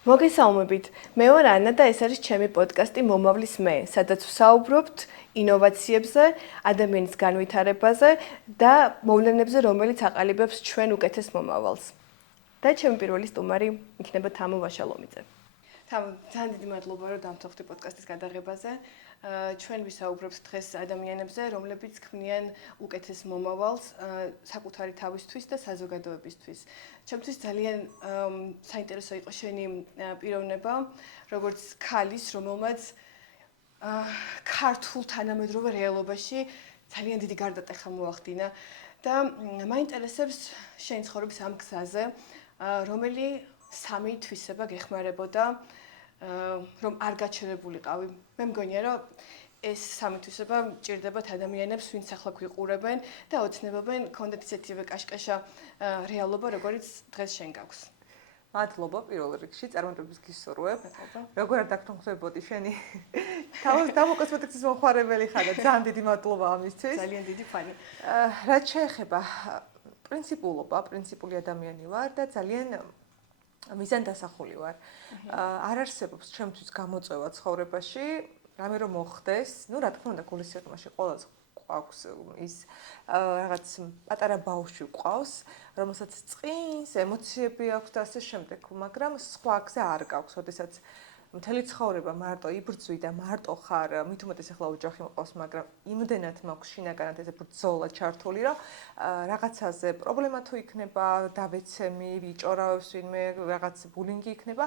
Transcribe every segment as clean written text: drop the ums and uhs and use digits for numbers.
მოგესალმებით. მე ვარ ანა და ეს არის ჩემი პოდკასტი მომავლის მე, სადაც ვსაუბრობთ ინოვაციებზე, ადამიანის განვითარებაზე და მოვლენებზე, რომელიც აყალიბებს ჩვენ უკეთეს მომავალს. და ჩემი პირველი სტუმარი იქნება თამო ვაშალომიძე. თამო, ძალიან დიდი მადლობა, რომ დამთავრდი პოდკასტის გადაღებაზე. ჩვენ ვისაუბრებთ დღეს ადამიანებზე, რომლებიც ქმნიან უკეთეს მომავალს საკუთარი თავისთვის და საზოგადოებისთვის. ჩემთვის ძალიან საინტერესო იყო შენი პიროვნება, როგორც ქალის, რომელმაც ქართულ თანამედროვე რეალობაში ძალიან დიდი გარდატეხა მოახდინა და მაინტერესებს შენი ცხოვრების ამ გზაზე, რომელი სამი თვისება გეხმარებოდა რომ არ გაჩერებულიყავი. მე მგონია, რომ ეს სამი თვისება მჭირდებათ ადამიანებს, ვინც ახლა გვიყურებენ და ოცნებობენ კონდეთ ისეთივე კაშკაშა რეალობა, როგორც დღეს შენ გაქვს. მადლობა პირველ რიგში, წარმატებებს გისურვებ. როგორ არ დაგთანხმდებოდი შენი თავკოსმეტიკის მოხარებელი ხარ და ძალიან დიდი მადლობა ამისთვის. ძალიან დიდი ფანი. რაც შეეხება პრინციპული ადამიანი ვარ და ძალიან მიზანდასახული ვარ. არ არსებობს ჩემთვის გამოწვევა ცხოვრებაში, რამე რომ მოხდეს, რა თქმა უნდა, გულის სიღრმეში ყოველს ყავს ის რაღაც პატარა ბავშვი ყავს, რომელსაც წყინს, ემოციები აქვს და ასე შემდეგ, მაგრამ სხვა გზა არ გაქვს, ოდესაც მთელი ცხოვრება მარტო იბრძვი და მარტო ხარ, მით უმეტეს ახლა ოჯახი მყავს, მაგრამ იმდენად მაქვს შინაგანად ესე ბრძოლა ჩართული, რომ რაღაცაზე პრობლემა თუ იქნება, დავეცემი, ვიჭორავებს ვინმე, რაღაც ბულინგი იქნება,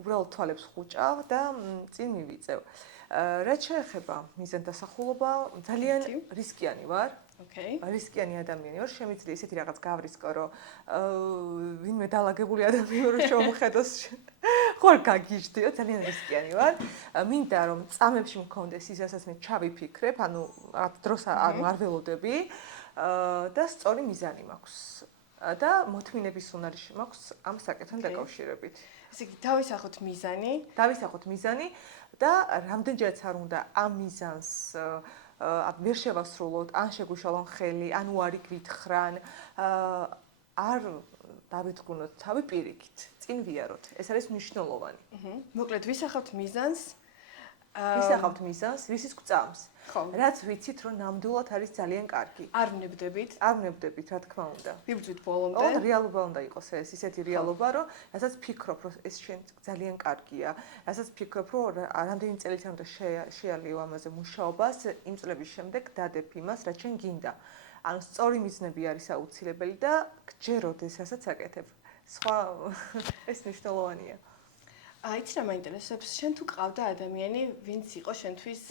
უბრალოდ თვალებს ხუჭავ და წინ მივიწევ. რაც შეეხება მიზანდასახულობა, ძალიან რისკიანი ვარ. რისკიანი ადამიანი ვარ, შემიძლია ისეთი რაღაც გავრისკო, რომ ვინმე დალაგებული ადამიანი რო შემოხედოს, ხوار გაგიჟდიო, ძალიან რისკიანი ვარ. მინდა რომ წამებში მქონდეს ის, რასაც მე ჩავიფიქრებ, ანუ რაღაც დროს არ ველოდები და სწორი მიზანი მაქვს. და მოთმინების უნარი მაქვს ამ საკითხთან დაკავშირებით. ესე იგი, დავისახოთ მიზანი და რამდენჯერაც არ უნდა ამ მიზანს ვერ შევასრულოთ, ან შეგვიშალონ ხელი, ან უარი გვითხრან, არ დავიწყუნოთ თავი პირიქით, წინ ვიაროთ. ეს არის მნიშვნელოვანი. მოკლედ, ვისახავთ მიზანს, რისის გვწამს. რაც ვიცით, რომ ნამდვილად არის ძალიან კარგი. არ ვნებდებით, რა თქმა უნდა. ვიბრძვით ბოლომდე. რეალობა უნდა იყოს ეს, ისეთი რეალობა, რომ რასაც ფიქრობ, რომ ეს შენ ძალიან კარგია, რასაც ფიქრობ, რომ რამდენი წელი უნდა შეალიო ამაზე მუშაობას, იმ წლების შემდეგ დადებ იმას, რაც შენ გინდა. ანუ სწორი მიზნები არის აუცილებელი და გჯეროდ ეს, რასაც აკეთებ. სხვა ეს მნიშვნელოვანია. იცი რა მაინტერესებს, შენ თუ ყავდა ადამიანი, ვინც იყო შენთვის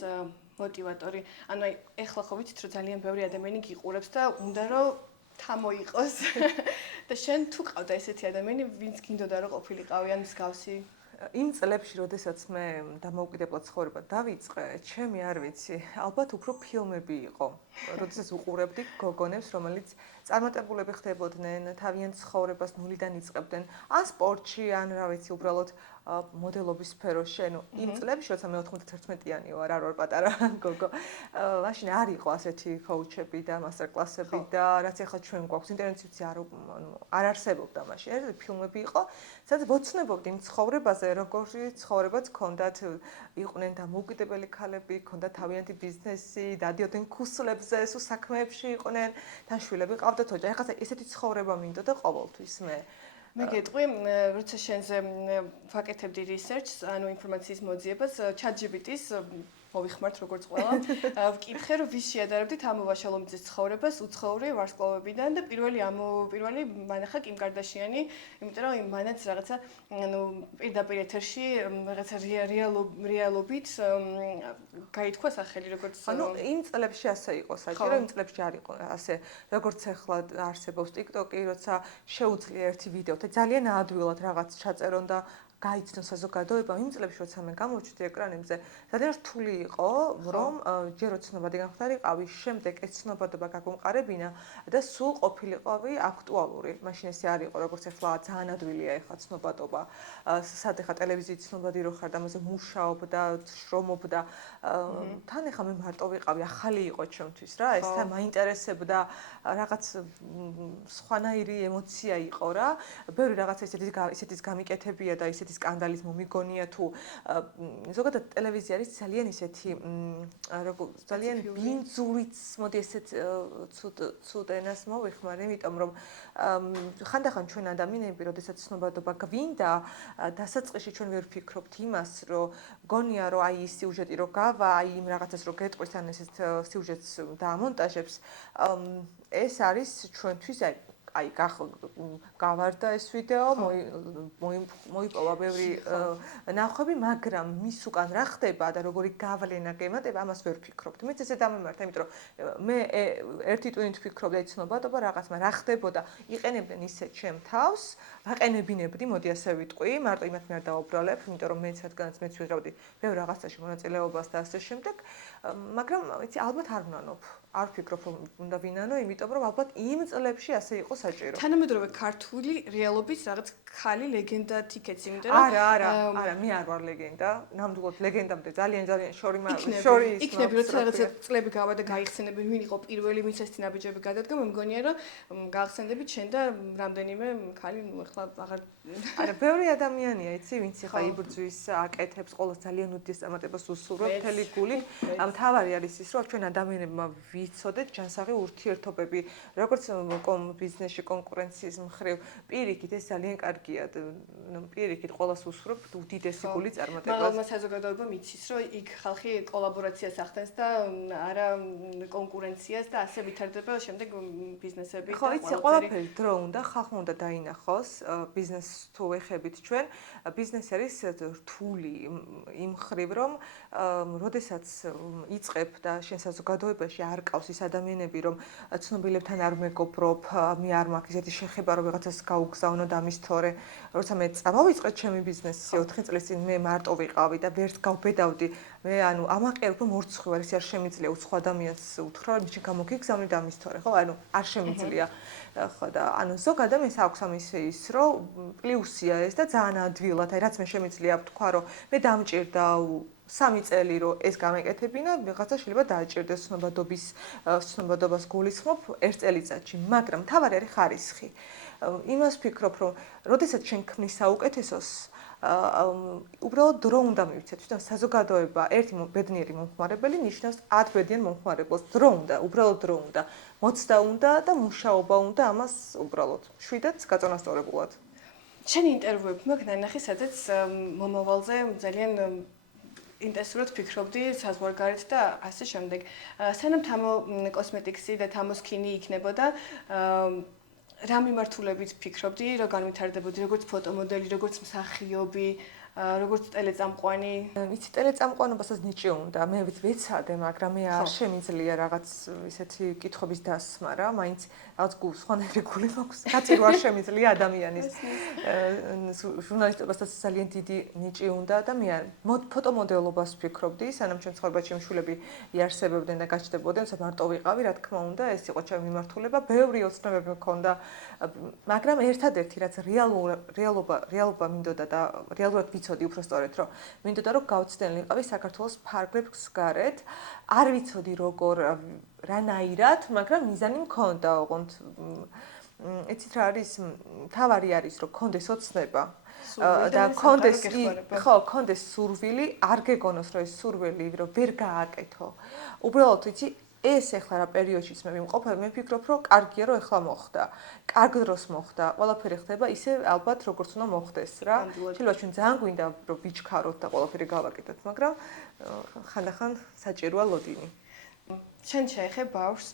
მოტივატორი. ანუ ეხლა ხო ვიცით, რომ ძალიან ბევრი ადამიანი გიყურებს და უნდა რომ თამო იყოს. და შენ თუ ყავდა ესეთი ადამიანი, ვინც გინდოდა რომ ყოფილიყავი ან მსგავსი? იმ წლებში, როდესაც მე დამოუკიდებლად ცხოვრება დავიწყე, ჩემი არ ვიცი, ალბათ უფრო ფილმები იყო. როდესაც უყურებდი გოგონებს, რომელიც წარმატებულები ხდებოდნენ, თავიანთ ცხოვრებას ნულიდან იწყებდნენ, ან სპორტში, ან რა ვიცი, უბრალოდ მოდელობის სფეროში, ანუ იმ წლებში, როცა მე 91-იანი ვარ, არ ვარ პატარა გოგო. მაშინ არ იყო ასეთი კოუჩები და მასტერ-კლასები და რაც ახლა ჩვენ გვაქვს ინტერნეტში არ არსებობდა მაშინ. ეს ფილმები იყო, სადაც ვოცნებობდი იმ ცხოვრებაზე, როგორი ცხოვრებაც ჰქონდათ, იყვნენ დამოუკიდებელი ქალები, ჰქონდათ თავიანთი ბიზნესი, დადიოდნენ ქუსლებზე, სულ საქმეებში იყვნენ, თან შვილები ყავდათ ოჯახი. ახლა ესეთი ცხოვრება მინდოდა ყოველთვის მე. მე გეტყვი, როცა შენზე ვაკეთებდი research-ს, ანუ ინფორმაციის მოძიებას, ChatGPT-ს მოვიხმართ როგორც ყველა. ვკითხე, რომ ვის შეადარებდით ამ ვაშალომიძის ცხოვრებას უცხოური ვარსკვლავებიდან და პირველი მანახა კიმ კარდაშიანი, იმიტომ რომ მანაც რაღაცა პირდაპირ ეთერში რაღაცა რეალობით გაითქვა სახელი როგორც ანუ იმ წლებში ასე იყო საჭირო, იმ წლებში არ იყო ასე როგორც ახლა არსებობს TikTok-ი, როცა შეუძლია ერთი ვიდეო და ძალიან ადვილად რაღაც ჩაწერონ და გაიცნო საზოგადოებამ იმ წლებში, როცა მე გამოვჩდი ეკრანებზე, ძალიან რთული იყო, რომ ჯერო ცნობადი გამხდარიყავი, შემდეგ ეს ცნობადობა გაგომყარებინა და სულ ყოფილიყავი აქტუალური. მაშინ ესე არ იყო, როგორც ახლა ძალიან ადვილია ახლა ცნობადობა. სად ახლა ტელევიზიით ცნობადი რო ხარ და ამაზე მუშაობდა, შრომობდა. თან ახლა მე მარტო ვიყავი, ახალი იყო ჩემთვის რა, ეს თან მაინტერესებდა, რაღაც სხვანაირი ემოცია იყო რა. ბევრი რაღაცა ისეთის გამიკეთებია და ისეთი სკანდალის მომიგონია თუ ზოგადად ტელევიზია არის ძალიან ისეთი ძალიან ბინძურიც, მოდი ესეთ ცუდ ენას მოვიხმარ, იმიტომ რომ ხანდახან ჩვენ ადამიანები, როდესაც ცნობადობა გვინდა, დასაწყისში ჩვენ ვერ ვფიქრობთ იმას, რომ გონია რომ აი ის სიუჟეტი რო გავა, აი იმ რაღაცას რო გეტყვის ან ესეთ სიუჟეტს დაამონტაჟებს, ეს არის ჩვენთვის აი გავარდა ეს ვიდეო, მოიპოვა ბევრი ნახვები, მაგრამ მის უკან რა ხდება და როგორი გავლენა გემატება, ამას ვერ ვფიქრობთ. მეც ესე დამემართა, იმიტომ რომ მე ერთი ტვინით ვფიქრობდი აი ცნობადობა რაღაც, მაგრამ რა ხდებოდა, იყენებდნენ ისე ჩემ თავს, ვაყენებინებდი, მოდი ასე ვიტყვი, მარტო იმათ მე არ დავაბრალებ, იმიტომ რომ მეც რადგანაც მეც ვიღებდი ბევრ რაღაცაში მონაწილეობას და ასე შემდეგ, მაგრამ იცი ალბათ არ ვნანობ. არ ვფიქრობ რომ უნდა ვინანო, იმიტომ რომ ალბათ იმ წლებში ასე იყო საჭირო. თანამედროვე ქართული რეალობის რაღაც ხალი ლეგენდა თიქეც, იმიტომ რომ არა, მე არ ვარ ლეგენდა. ნამდვილად ლეგენდამდე ძალიან შორი იქნები, როცა რაღაცა წლები გავა და გაიხსენებენ, ვინ იყო პირველი, ვინც ეს ნაბიჯები გადადგა, მე მგონია რომ გაახსენდებით შენ და რამდენიმე ხალი, ახლა აღარ არა, ბევრი ადამიანია, იცი, ვინც ხა იბრძვის, აკეთებს, ყოველს ძალიან უდიდეს წარმატებას უსურვებს მთელი გულით. მთავარი არის ის, რომ ჩვენ ადამიანებმა ვიცოდეთ ჯანსაღი ურთიერთობები, როგორც ბიზნესში კონკურენციის მხრივ, პირიქით ეს ძალიან კარგია. პირიქით ყოველს უსურვებ უდიდესი გული წარმატებას. მაგრამ საზოგადოება მიცის, რომ იქ ხალხი კოლაბორაციას ახდენს და არა კონკურენციას და ასე ვითარდება შემდეგ ბიზნესები და ხო, იცი, ყველაფერი დრო უნდა, ხალხმა უნდა დაინახოს ბიზნესს თუ ეხებით ჩვენ, ბიზნესი არის რთული იმ მხრივ, რომ როდესაც იწყებ და შენ საზოგადოებაში არ ყავს ის ადამიანები, რომ ცნობილებთან არ მეგობრობ, მე არ მაქვს ისეთი შეხება, რომ ვიღაცას გაუგზავნო და ამის თორე, როცა მე წამოვიწყე ჩემი ბიზნესი 4 წლის წინ მე მარტო ვიყავი და ვერც გავბედავდი, მე ამაყერებ რომ ორცხი ვარ, ის არ შემიძლია უცხო ადამიანს უთხრა, რომ შენ გამოგიგზავნე და ამის თორე, ხო? არ შემიძლია. ხო და ზოგ ადამიანს აქვს ამის ის, რომ პლუსია ეს და ძალიან ადვილად, აი რაც მე შემიძლია ვთქვა, რომ მე დამჭირდა 3 წელი რომ ეს გამეკეთებინა, ვიღაცა შეიძლება დააჭირდეს ცნობადობას გულისხმობ 1 წელიწადში, მაგრამ თავარი არის ხარისხი. იმას ვფიქრობ, რომ როდესაც შენ ქმნის საუკეთესოს, უბრალოდ დრო უნდა მივიცეთ, თვითონ საზოგადოება ერთი ბედნიერი მომხმარებელი ნიშნავს 10 ბედნიერ მომხმარებელს. დრო უნდა, უბრალოდ დრო უნდა, მოცდა უნდა და მუშაობა უნდა ამას უბრალოდ შვიდაც გაწონასწორებულად. შენი ინტერვიუები მაქვს ნანახი, სადაც მომავალზე ძალიან ინტენსიურად ფიქრობდი საზღვარგარეთ და ასე შემდეგ. სანამ თამო კოსმეტიქსი და თამო სკინი იქნებოდა, რა მიმართულებით ფიქრობდი, რომ განვითარდებოდი, როგორც ფოტომოდელი, როგორც მსახიობი, როგორც ტელეწამყვანი? იცი, ტელეწამყვანობასაც ნიჭი უნდა. მე ვეცადე, მაგრამ მე არ შემიძლია რაღაც ისეთი კითხვების დასმა რა, მაინც რაღაც სხვანაირი გული მაქვს. კაცი რო არ შემიძლია ადამიანის. ჟურნალისტობასაც ძალიან დიდი ნიჭი უნდა და მე ფოტომოდელობას ვფიქრობდი, სანამ ჩემ ცხოვრებაში შულები იარსებებდნენ და გაჩნდებოდნენ, მარტო ვიყავი, რა თქმა უნდა, ეს იყო ჩემი მიმართულება. ბევრი ოცნებები მქონდა, მაგრამ ერთადერთი რაც რეალობა მინდოდა და რეალურად ვიცოდი უფრო სწორედ, რომ მინდოდა რომ გავცდენილიყავი საქართველოს ფარგლებს გარეთ, არ ვიცოდი როგორ რანაირად, მაგრამ მიზანი მქონდა, ოღონდ იცით რა არის, თავარი არის რომ კონდეს ოცნება და კონდეს სურვილი, არ გეგონოს რომ ეს სურვილი რომ ვერ გააკეთო. უბრალოდ იცი ეს ახლა რა პერიოდშიც მე ვიმყოფები, მე ვფიქრობ, რომ კარგია, რომ ახლა მოხდა. კარგ დროს მოხდა. ყველაფერი ხდება ისე ალბათ როგორც უნდა მოხდეს რა. შეიძლება ჩვენ ძალიან გვინდა რომ ვიჩქაროთ და ყველაფერი გავაკეთოთ, მაგრამ ხანდახან საჭიროა ლოდინი. შენ შეეხე ბავშვს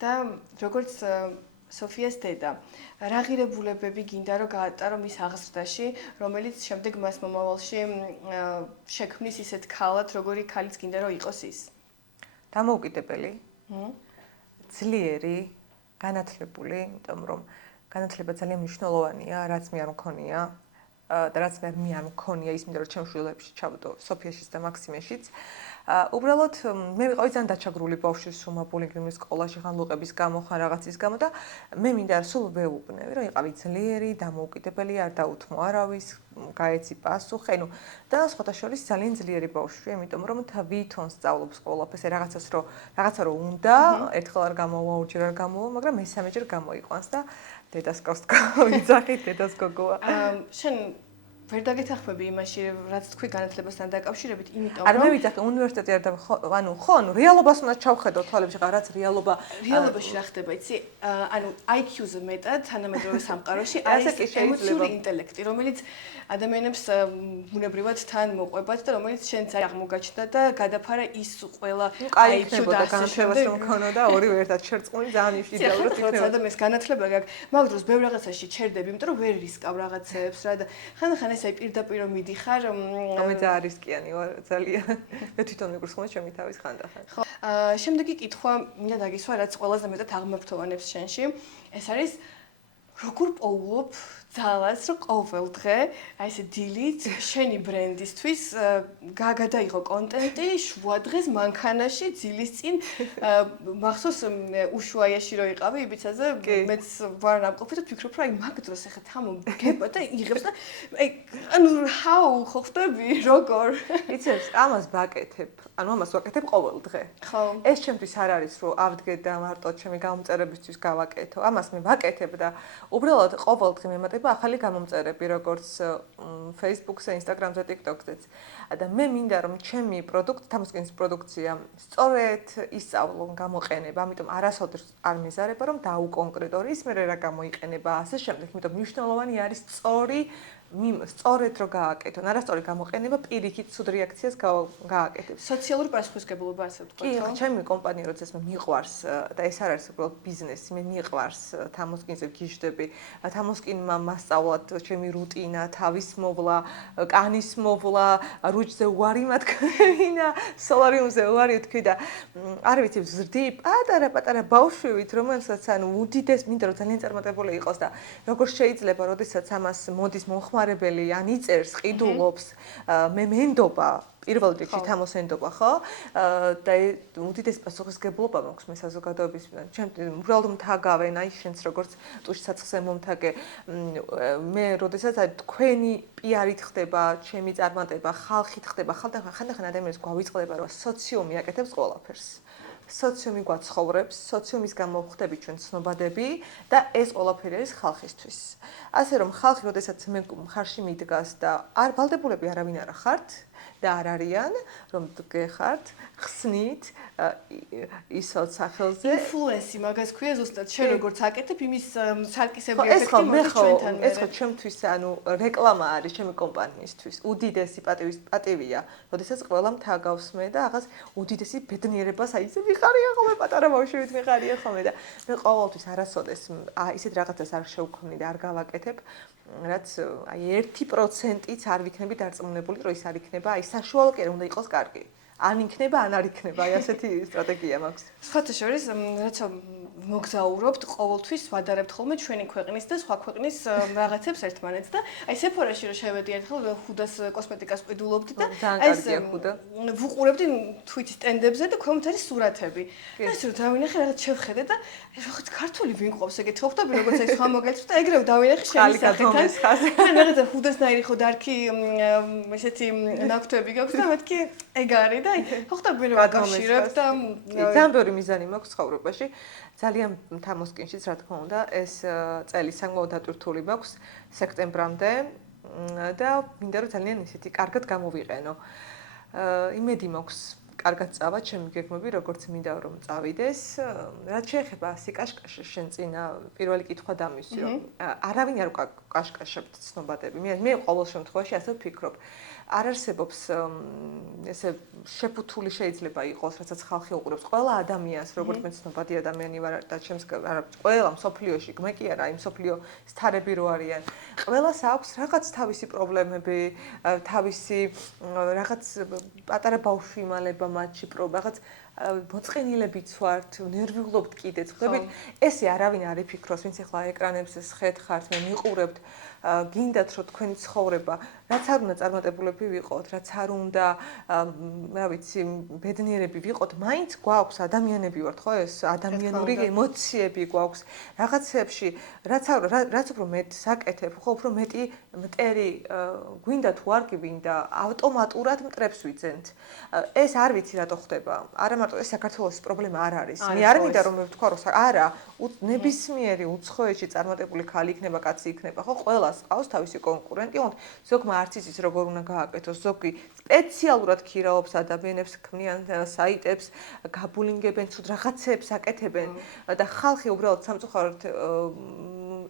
და როგორც სოფიას დედა, რა ღირებულებები გინდა რომ გაატარო მის აღზრდაში, რომელიც შემდეგ მას მომავალში შექმნის ისეთ ქალად, როგორი ქალიც გინდა რომ იყოს ის? დამოუკიდებელი, ძლიერი, განათლებული, იმიტომ რომ განათლება ძალიან მნიშვნელოვანია, რაც მე არ მქონია. და რაც მე არ მქონია ის მინდა რომ ჩემ შვილებში ჩავდო სოფიაშიც და მაქსიმეშიც უბრალოდ მე ვიყავი ძალიან დაჩაგრული ბავშვი სუმა ბულინგის სკოლაში ხან ლუყების გამო ხან რაღაცის გამო და მე მინდა სულ ვეუბნები რომ იყავი ძლიერი დამოუკიდებელი არ დაუთმო არავის გაეცი პასუხი ანუ და სხვათა შორის ძალიან ძლიერი ბავშვი ამიტომ რომ თვითონ სწავლობს ყველაფერს რაღაცა რომ უნდა ერთხელ არ გამოვა ორჯერ არ გამოვა მაგრამ მესამეჯერ გამოიყვანს და დედას გავს ვიძახით დედას გოგოა შენ ვერ დაგეთახმები იმაში, რაც თქვი განათლებასთან დაკავშირებით, იმიტომ რომ არ მე ვიძახე უნივერსიტეტი არ და ანუ რეალობას უნდა ჩავხედო თვალებში, რაც რეალობაში რა ხდება, იცი? ანუ IQ-ზე მეტად თანამედროვე სამყაროში არის ემოციური ინტელექტი, რომელიც ადამიანებს ბუნებრივად თან მოყვებათ და რომელიც შენც აღმოგაჩნდა და გადაფარა ის ყველა IQ და განათლებას რომ მქონოდა ორივე ერთად შერწყმული ძალიან იშიდაო რომ იქნება ადამიანს განათლება გაქვს, მაგ დროს ბევრ რაღაცაში ჩერდები, იმიტომ რომ ვერ რისკავ რაღაცეებს რა და ხან ეს აი პირდაპირ რომ მიდიხარ მე ძალიან რისკიანი ვარ ძალიან მე თვითონ მიგვრცხმე ჩემი თავის ხანდახან ხო შემდეგი კითხვა მინდა დაგისვა რაც ყველაზე მეტად აღმართოვანებს შენში ეს არის როგორ პოულობ ძალას რომ ყოველ დღე აი ესე დილით შენი ბრენდისთვის გადაიღო კონტენტი შუადღეს მანქანაში ძილის წინ მახსოვს უშუაიაში რო იყავი იბიცაზე მეც ვარ ნამყოფი და ფიქრობ რომ აი მაგ დროს ახლა თამო გება და იღებს და აი ანუ how ხო ხდები როგორ იცი ამას ვაკეთებ ანუ ამას ვაკეთებ ყოველ დღე ხო ეს ჩემთვის არ არის რომ ავდგე და მარტო ჩემი გამომწერებისთვის გავაკეთო ამას მე ვაკეთებ და უბრალოდ ყოველ დღე მემატება ახალი გამომწერები როგორც Facebook-ზე, Instagram-ზე, TikTok-ზეც. და მე მინდა რომ ჩემი თამოსკინის პროდუქცია სწორედ ისწავლონ გამოყენება, ამიტომ არასოდეს არ მეზარება რომ დაუკონკრეტო ის მე რა გამოიყენება ასე შემდეგ, იმიტომ მნიშვნელოვანი არის სწორედ რო გააკეთონ, არასწორი გამოყენება პირიქით სუდ რეაქციას გააკეთებს. სოციალური პასუხისმგებლობა ასე ვთქვათ, ხო? კი, ჩემი კომპანია როდესაც მე მიყვარს და ეს არ არის უბრალოდ ბიზნესი, მე მიყვარს თამოსკინზე გიждები, თამოსკინმა მასწავლად ჩემი რუტინა, თავის მოვლა, კანის მოვლა, რუჯზე უარი მათქინა, სოლარიუმზე უარი თქვი და არ ვიცი, ზრდი პატარა ბავშვივით, რომელსაც ანუ უდიდეს მინდა რომ ძალიან წარმატებული იყოს და როგორ შეიძლება, როდესაც ამას მოდის მომხმარებელი ან იწერს, ყიდულობს, მე მენდობა პირველ რიგში თამოსენდობა, ხო? და უდიდეს პასუხისმგებლობა მაქვს მე საზოგადოებისგან. ჩემ უბრალოდ მთაგავენ, აი შენც როგორც ტუშ საცხზე მომთაგე. მე როდესაც თქვენი პიარით ხდება, ჩემი წარმატება, ხალხით ხდება, ხანდახან ადამიანებს გვავიწყდება, რომ სოციუმი აკეთებს ყველაფერს. სოციუმი გვაცხოვრებს, სოციუმის გამო ხდები ჩვენ ცნობადები და ეს ყველაფერი არის ხალხისთვის. ასე რომ ხალხი როდესაც მე მხარში მიდგას და არ ვალდებულები არავინ არ ხართ და არ არიან, რომ გეხართ, ხსნით ისოც სახელზე. ინფლუენსი მაგას ქვია ზუსტად შენ როგორც აკეთებ იმის სარკისებრი ეფექტი მოდის ჩვენთან. ეს ხო ჩემთვის ანუ რეკლამა არის ჩემი კომპანიისთვის. უდიდესი პატივია, როდესაც ყველა მთაგავს მე და რაღაც უდიდესი ბედნიერებას აი ესე მიხარია ხოლმე პატარა ბავშვით მიხარია ხოლმე და მე ყოველთვის არასოდეს ისეთ რაღაცას არ შევქმნი და არ გავაკეთებ. რაც აი 1%-იც არ ვიქნები დარწმუნებული, რომ ის არ იქნება, აი საშუალო კი არ უნდა იყოს კარგი. ან იქნება, ან არ იქნება, აი ასეთი სტრატეგია მაქვს. სხვათა შორის, რაცა მოგზაურობთ, ყოველთვის ვადარებთ ხოლმე ჩვენი ქვეყნის და სხვა ქვეყნის რაღაცებს ერთმანეთს და აი Sephora-ში რომ შევედი ერთხელ ხუდას კოსმეტიკას ყიდულობდი და ეს ვუყურებდი თვითი სტენდებზე და ქვემოთ არის სურათები. ეს რომ დავინახე რაღაც შევხედე და რაღაც ქართული ვინ ყავს ეგეთი ხვდები როგორც აი სხვა მოგეცვ და ეგრევე დავინახე შენი სახიდან. ან რაღაცა ხუდასნაირი ხო დარქი ესეთი ნაკვთები გაქვს და მეთქი ეგ არის და ხვდები რომ აკავშირებ და ძალიან ბევრი მიზანი მაქვს ცხოვრებაში. ძალიან თამოსკინშიც რა თქმა უნდა ეს წელი საკმაოდ დატვირთული მაქვს სექტემბრამდე და მინდა რომ ძალიან ისეთი კარგად გამოვიყენო. იმედი მაქვს კარგად წავა ჩემი გეგმები როგორც მინდა რომ წავიდეს. რაც შეეხება სიკაშკაშე შენ წინა პირველი კითხვა დამისვი რომ არავინ არ უკაშკაშებთ ცნობადები. მე ყოველ შემთხვევაში ასე ვფიქრობ. არ არსებობს ესე შეფუთული შეიძლება იყოს, რასაც ხალხი უყურებს. ყველა ადამიანს, როგორც მე ცნობადი ადამიანი ვარ და ჩემს ყველა მსოფლიოში, მე კი არა, იმ მსოფლიო სტარები რო არიან. ყველას აქვს რაღაც თავისი პრობლემები, თავისი რაღაც პატარა ბავშვი იმალება მათში, რაღაც მოწყენილებიც ვართ, ნერვიულობთ კიდეც. ხვდებით, ესე არავინ არ იფიქროს, ვინც ახლა ეკრანებზე სხედ ხართ, მე მიყურებთ, გინდათ რომ თქვენი ცხოვრება რაც არ უნდა წარმატებულები ვიყოთ, რაც არ უნდა, რა ვიცი, ბედნიერები ვიყოთ, მაინც გვაქვს ადამიანები ვართ, ხო, ეს ადამიანური ემოციები გვაქვს. რაღაცებში, რაც უფრო მეტ საკეთებ, ხო, უფრო მეტი მტერი გვინდა თუ არ გვინდა, ავტომატურად მტრებს ვიძენთ. ეს არ ვიცი რატო ხდება. არა მარტო ეს საქართველოს პრობლემა არ არის. მე არ მინდა რომ ვთქვა რომ არა, ნებისმიერი უცხოეთში წარმატებული ქალი იქნება, კაცი იქნება, ხო, ყველას ყავს თავისი კონკურენტი, თუმცა ზოგმა არც იცის როგორ უნდა გააკეთოს, ზოგი სპეციალურად ქირაობს ადამიანებს, ქმნიან საიტებს, გაბულინგებენ, ცუდ რაღაცებს აკეთებენ და ხალხი უბრალოდ სამწუხაროდ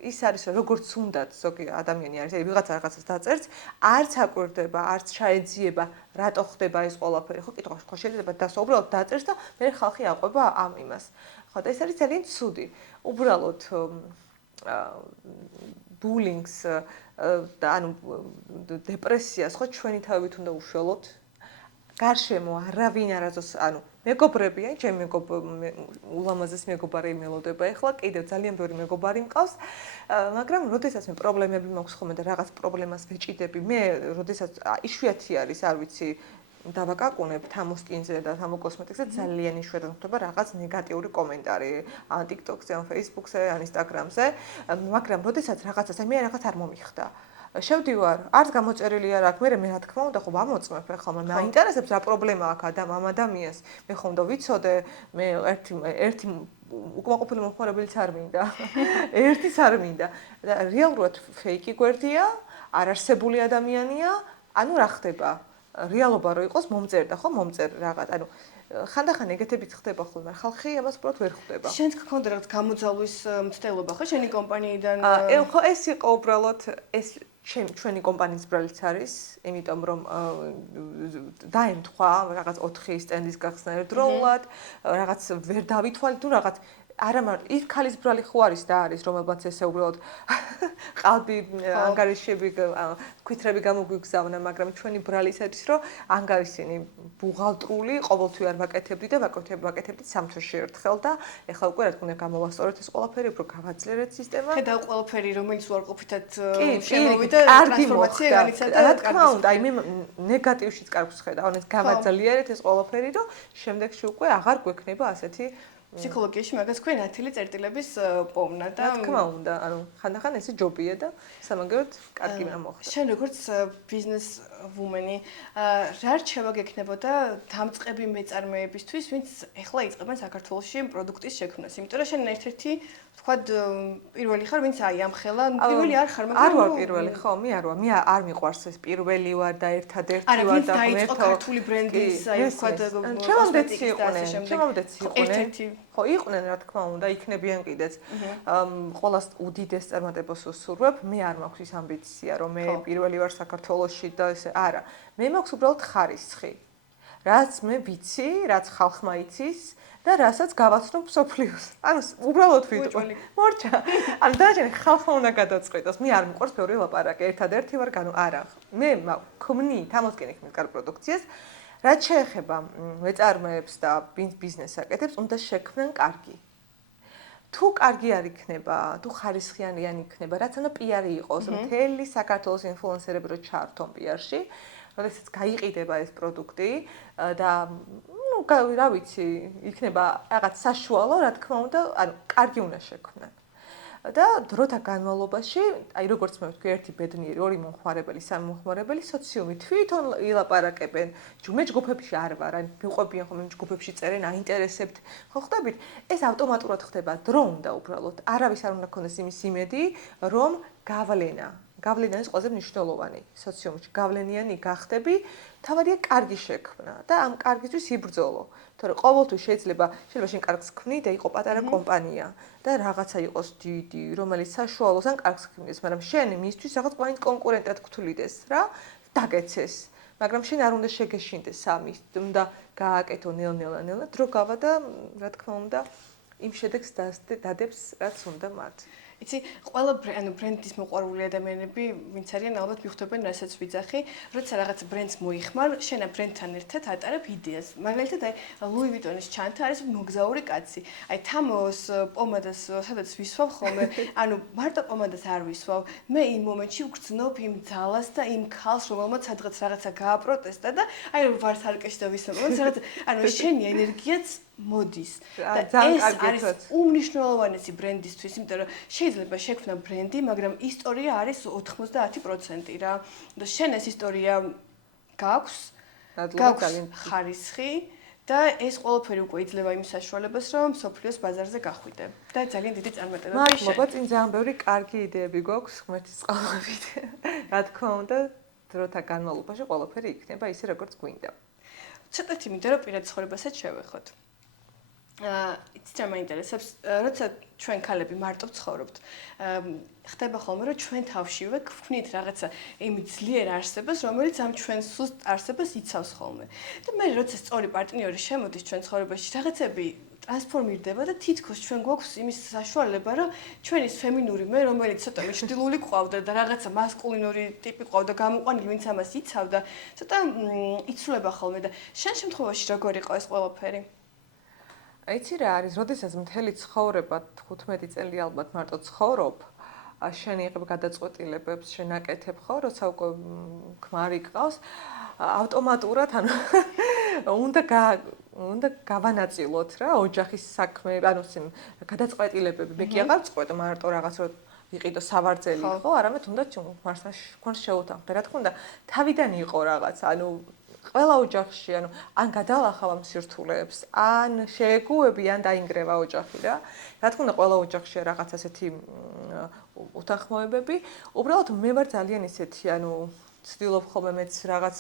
ის არის რომ როგორც უნდათ ზოგი ადამიანი არის, აი ვიღაცა რაღაცას დაწერს, არც აკვირდება, არც ჩაეძიება, რატო ხდება ეს ყველაფერი, ხო, კითხვა ხო შეიძლება დასვა უბრალოდ დაწერს და მე ხალხი აყვება ამ იმას. ხო, და ეს არის ძალიან ცუდი. უბრალოდ ბულინგს და ანუ დეპრესიას ხო ჩვენი თავით უნდა უშველოთ. გარშემო არავინ არასდროს, ანუ მეგობრები, აი ჩემი ულამაზეს მეგობარი მელოდება ახლა, კიდევ ძალიან ბევრი მეგობარი მყავს, მაგრამ როდესაც მე პრობლემები მაქვს ხოლმე და რაღაც პრობლემას ვეჭიდები, მე როდესაც იშვიათი არის, არ ვიცი, დავაკაკუნებ თამოსკინზე და თამოკოსმეტიკზე ძალიან იშვიათად ხდება რაღაც ნეგატიური კომენტარი ან TikTok-ზე, ან Facebook-ზე, ან Instagram-ზე, მაგრამ როდესაც რაღაცას, აი მე რაღაც არ მომიხდა. შევდივარ, არც გამოწერილი არ აქვს, მე რა თქმა უნდა ხო ვამოწმებ ახლა, მაგრამ მაინტერესებს რა პრობლემა აქვს ამ ადამიანს. მე ხომ უნდა ვიცოდე, მე ერთი უკმაყოფილი მომხმარებელიც არ მინდა. ერთიც არ მინდა. და რეალურად ფეიკი გვერდია, არარსებული ადამიანია, ანუ რა ხდება? რეალობა რო იყოს მომწერდა, ხო, მომწერ რაღაც, ანუ ხანდახან ეგეთებიც ხდება ხოლმე, მაგრამ ხალხი ამას უბრალოდ ვერ ხვდება. შენ გქონდა რაღაც გამოძალვის მცდელობა, ხო, შენი კომპანიიდან? ხო, ეს იყო უბრალოდ ეს ჩვენი კომპანიის ბრალიც არის, იმიტომ რომ დაემთხვა რაღაც 4 სტენდის გახსნა ერთდროულად, რაღაც ვერ დავითვალეთ, თუ რაღაც არა მარტო ის ქალის ბრალი ხო არის და არის, რომელმაც ესე უბრალოდ ყალბი, ანგარიშები, ქვითრები გამოგვიგზავნა, მაგრამ ჩვენი ბრალი ის არის, რომ ანგარიშინი ბუღალტრული ყოველთვის არ ვაკეთებდი და ვაკეთებდი 3 თვეში ერთხელ და ეხლა უკვე რა თქმა უნდა გამოვასწორეთ ეს ყველაფერი, უფრო გავაძლიერეთ სისტემა. ხედავ ყველაფერი, რომელიც უარყოფითად შემოვიდა, ტრანსფორმაცია განიცადა. რა თქმა უნდა, აი მე ნეგატივშიც კარგს ხედავ, ანუ გავაძლიერეთ ეს ყველაფერი, რომ შემდეგში უკვე აღარ გვექნება ასეთი ფსიქოლოგიაში მაგას ქვია ნათელი წერტილების პოვნა და რა თქმა უნდა, ანუ ხანდახან ესე ჯობია და სამაგეროდ კარგი მოხდა. შენ როგორც ბიზნეს ვუმენი, რა რჩევა გექნებოდა დამწყები მეწარმეებისთვის, ვინც ეხლა იწყებენ საქართველოში პროდუქტის შექმნას, იმიტომ რომ შენ ერთ-ერთი ვთქვათ პირველი ხარ, ვინც აი ამ ხელა, პირველი არ ხარ, მაგრამ არ ვარ პირველი, ხო, მე არ ვარ, მე არ მიყვარს ეს პირველი ვარ და ერთადერთი ვარ და ვინც დაიწყო ქართული ბრენდის, აი ვთქვათ ჩემამდეც იყვნენ. ხო, იყვნენ რა თქმა უნდა, იქნებიან კიდეც. ყველას უდიდეს წარმატებას ვსურვებ, მე არ მაქვს ის ამბიცია, რომ მე პირველი ვარ საქართველოში და ესე არა. მე მაქვს უბრალოდ ხარისხი. რაც მე ვიცი, რაც ხალხმა იცის და რასაც გავაცნობ მსოფლიოს. ანუ უბრალოდ ვიტყვი. მორჩა. ანუ დაჟინე ხალხმა უნდა გადაწყვეტოს. მე არ მიყვარს ბევრი ლაპარაკი, ერთადერთი ვარ, არა. მე ქმნი, თამოსკენი ქმნის კარგ პროდუქციას. რაც შეეხება მეწარმეებს და ბიზნეს აკეთებს, უნდა შექმნან კარგი. თუ კარგი არ იქნება, თუ ხარისხიანი არ იქნება, რაც უნდა პიარი იყოს, მთელი საქართველოს ინფლუენსერები რო ჩართონ პიარში, როდესაც გაიყიდება ეს პროდუქტი და ნუ რა ვიცი, იქნება რაღაც საშუალო, რა თქმა უნდა, ანუ კარგი უნდა შექმნან. და დროთა განმავლობაში, აი როგორც მე ვთქვი, ერთი ბედნიერი, ორი მომხმარებელი, სამი მომხმარებელი სოციუმი თვითონ ილაპარაკებენ. მე ჯგუფებში არ ვარ, აი მიყვებიან ხოლმე ჯგუფებში წერენ, აინტერესებთ. ხო ხდებით? ეს ავტომატურად ხდება, დრო უნდა უბრალოდ. არავის არ უნდა ქონდეს იმის იმედი, რომ გავლენა ის ყველაზე მნიშვნელოვანი სოციუმში. გავლენიანი გახდები, თავადია კარგი შექმნა და ამ კარგისთვის იბრძოლო. თორე ყოველთვის შეიძლება შენ კარგს ქმნი და იყო პატარა კომპანია და რაღაცა იყოს დიდი, რომელიც საშუალოს ან კარგს ქმნის, მაგრამ შენ მისთვის რაღაც ყვაინ კონკურენტად გთვლიდეს რა, დაგეცეს. მაგრამ შენ არ უნდა შეგეშინდეს სამის, უნდა გააკეთო ნელ-ნელა, დრო გავა და რა თქმა უნდა იმ შედეგს დადებს, რაც უნდა მათ. იცი, ყველა ბრენდის მოყვარული ადამიანები, ვინც არიან, ალბათ მიხვდებიან, რასაც ვიძახი, როცა რაღაც ბრენდს მოიხმარ, შენ ამ ბრენდთან ერთად ატარებ იდეას. მაგალითად, აი ლუი ვიტონის ჩანთა არის მოგზაური კაცი. აი თამოს პომადას სადაც ვისვავ ხოლმე, ანუ მარტო პომადას არ ვისვავ, მე იმ მომენტში ვგრძნობ იმ ძალას და იმ ქალს, რომელმაც სადღაც რაღაცა გააპროტესტა და აი ვარ სარკეში და ვისვავ, რაღაც ანუ შენი ენერგიაც მოდის. და ეს არის უმნიშვნელოვანესი ბრენდისთვის, იმიტომ რომ შეიძლება შექმნა ბრენდი, მაგრამ ისტორია არის 90% რა. და შენ ეს ისტორია გაქვს ხარისხი და ეს ყველაფერი უკვე იძლევა იმ საშუალებას, რომ სოფლიოს ბაზარზე გახვიდე. და ძალიან დიდი წარმატებები შექმნა. მადლობა, წინ ძალიან ბევრი კარგი იდეები გვაქვს ღმერთის წყალობით. რა თქმა უნდა, დროთა განმავლობაში ყველაფერი იქნება ისე, როგორც გვინდა. ცოტათი მინდა რომ პირად ცხოვრებასაც შევეხოთ. იცით რა მაინტერესებს, როცა ჩვენ ქალები მარტო ვცხოვრობთ, ხდება ხოლმე, რომ ჩვენ თავშივე გვქვნით რაღაცა იმ ძლიერ არსებას, რომელიც ამ ჩვენ სუსტ არსებას იცავს ხოლმე. და მე როცა სწორი პარტნიორი შემოდის ჩვენ ცხოვრებაში, რაღაცები ტრანსფორმირდება და თითქოს ჩვენ გვაქვს იმის საშუალება, რომ ჩვენი ფემინური მე, რომელიც ცოტა მიჩრდილული ყავდა და რაღაცა მასკულინური ტიპი ყავდა, გამოყვანილი, ვინც ამას იცავდა, ცოტა იცვლება ხოლმე და შენ შემთხვევაში როგორ იყო ეს ყველაფერი? აიცი რა არის, როდესაც მთელი ცხოვრება 15 წელი ალბათ მარტო ცხოვრობ, შენ იღებ გადაწყვეტილებებს, შენ აკეთებ ხო, როცა უკვე ქმარი გყავს, ავტომატურად ანუ უნდა გავანაწილოთ რა ოჯახის საქმე, ანუ გადაწყვეტილებები. მე კი აღარ წყვეტ მარტო რაღაც რომ ვიყიდო სავარძელი ხო, არამედ უნდა თქვენს შეუთანხმდე. რა თქმა უნდა, თავიდან იყო რაღაც, ანუ ყველა ოჯახში, ანუ ან გადალახავ ამ სირთულეებს, ან შეეგუები, ან დაინგრევა ოჯახი რა. რა თქმა უნდა, ყველა ოჯახშია რაღაც ასეთი უთანხმოებები. უბრალოდ მე ვარ ძალიან ისეთი, ანუ ვცდილობ ხოლმე მეც რაღაც,